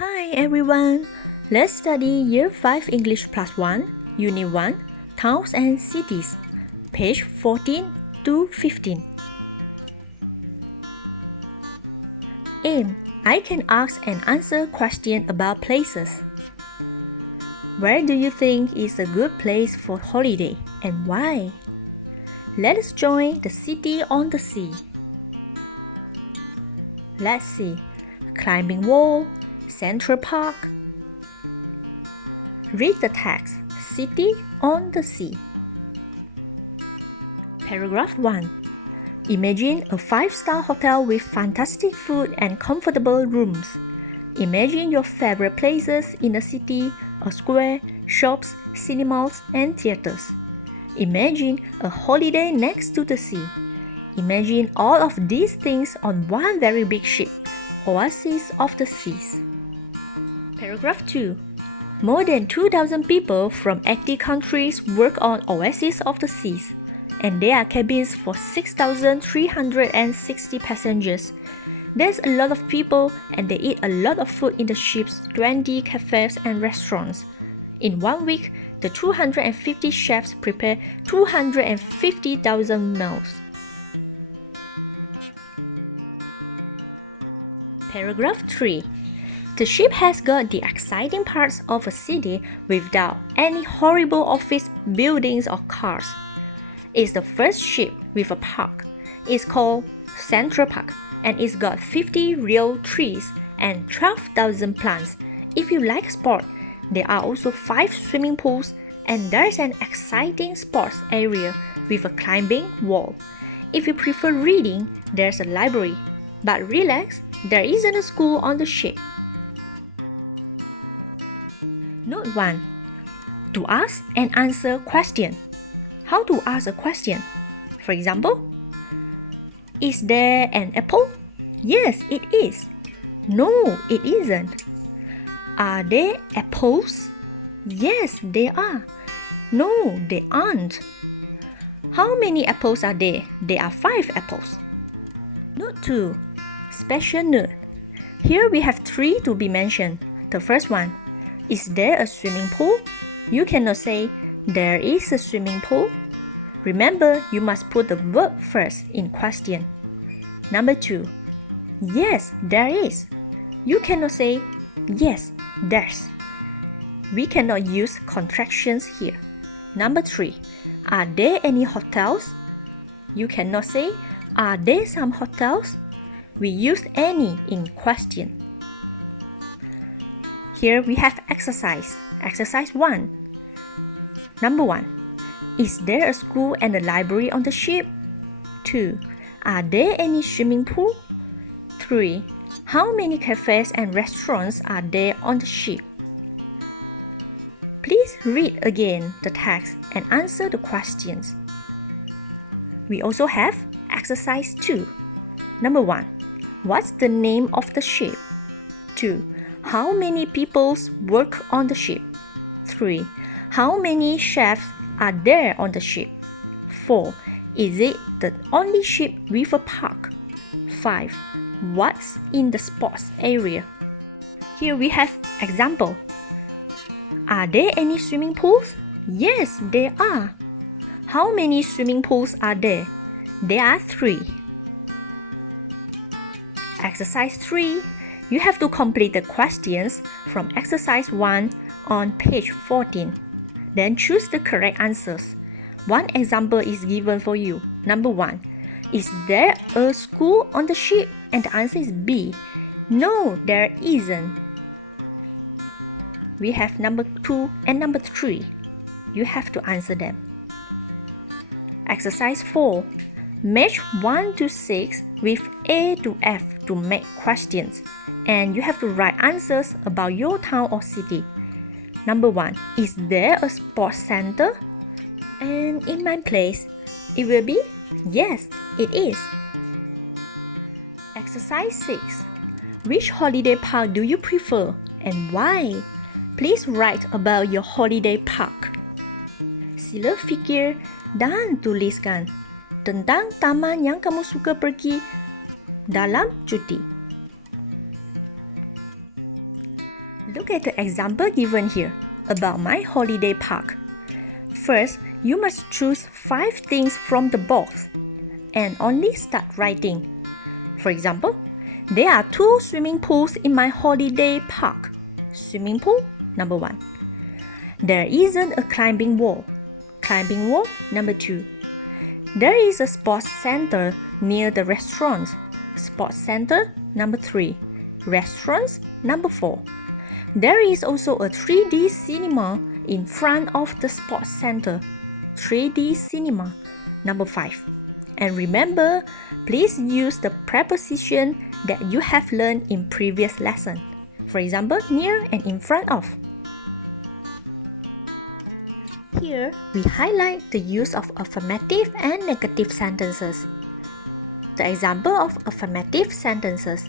Hi everyone! Let's study Year 5 English Plus 1, Unit 1, Towns and Cities, page 14 to 15. Aim. I can ask and answer questions about places. Where do you think is a good place for holiday and why? Let us join the city on the sea. Let's see. Climbing wall, Central Park. Read the text. City on the sea. Paragraph 1. Imagine a 5-star hotel with fantastic food and comfortable rooms. Imagine your favorite places in the city, a square, shops, cinemas, and theaters. Imagine a holiday next to the sea. Imagine all of these things on one very big ship, Oasis of the Seas. Paragraph 2. More than 2,000 people from 80 countries work on Oasis of the Seas, and there are cabins for 6,360 passengers. There's a lot of people and they eat a lot of food in the ship's 20 cafes and restaurants. In 1 week, the 250 chefs prepare 250,000 meals. Paragraph 3. The ship has got the exciting parts of a city without any horrible office buildings or cars. It's the first ship with a park. It's called Central Park and it's got 50 real trees and 12,000 plants. If you like sport, there are also 5 swimming pools and there's an exciting sports area with a climbing wall. If you prefer reading, there's a library. But relax, there isn't a school on the ship. Note 1. To ask and answer question. How to ask a question? For example, is there an apple? Yes, it is. No, it isn't. Are there apples? Yes, there are. No, they aren't. How many apples are there? There are 5 apples. Note 2. Special note. Here we have 3 to be mentioned. The first one. Is there a swimming pool? You cannot say, there is a swimming pool. Remember, you must put the verb first in question. Number 2. Yes, there is. You cannot say, yes, there's. We cannot use contractions here. Number 3. Are there any hotels? You cannot say, are there some hotels? We use any in question. Here we have exercise. Exercise 1. Number 1. Is there a school and a library on the ship? 2. Are there any swimming pool? 3. How many cafes and restaurants are there on the ship? Please read again the text and answer the questions. We also have exercise 2. Number 1. What's the name of the ship? 2. How many people work on the ship? 3. How many chefs are there on the ship? 4. Is it the only ship with a park? 5. What's in the sports area? Here we have example. Are there any swimming pools? Yes, there are. How many swimming pools are there? There are 3. Exercise 3. You have to complete the questions from exercise 1 on page 14. Then choose the correct answers. One example is given for you. Number 1. Is there a school on the ship? And the answer is B. No, there isn't. We have number 2 and number 3. You have to answer them. Exercise 4. Match 1 to 6 with A to F to make questions. And you have to write answers about your town or city. Number 1. Is there a sports center? And in my place, it will be yes, it is. Exercise 6. Which holiday park do you prefer and why? Please write about your holiday park. Sila fikir dan tuliskan tentang taman yang kamu suka pergi dalam cuti. Look at the example given here about my holiday park. First, you must choose 5 things from the box and only start writing. For example, there are 2 swimming pools in my holiday park. Swimming pool, number 1. There isn't a climbing wall. Climbing wall, number 2. There is a sports center near the restaurants. Sports center, number 3. Restaurants, number 4. There is also a 3D cinema in front of the sports center. 3D cinema, number 5. And remember, please use the preposition that you have learned in previous lesson. For example, near and in front of. Here, we highlight the use of affirmative and negative sentences. The example of affirmative sentences.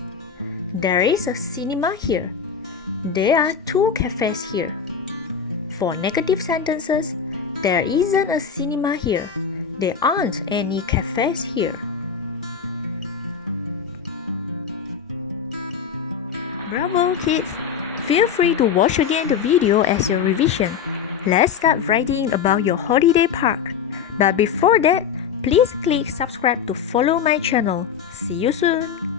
There is a cinema here. There are 2 cafes here. For negative sentences, there isn't a cinema here. There aren't any cafes here. Bravo, kids! Feel free to watch again the video as your revision. Let's start writing about your holiday park. But before that, please click subscribe to follow my channel. See you soon!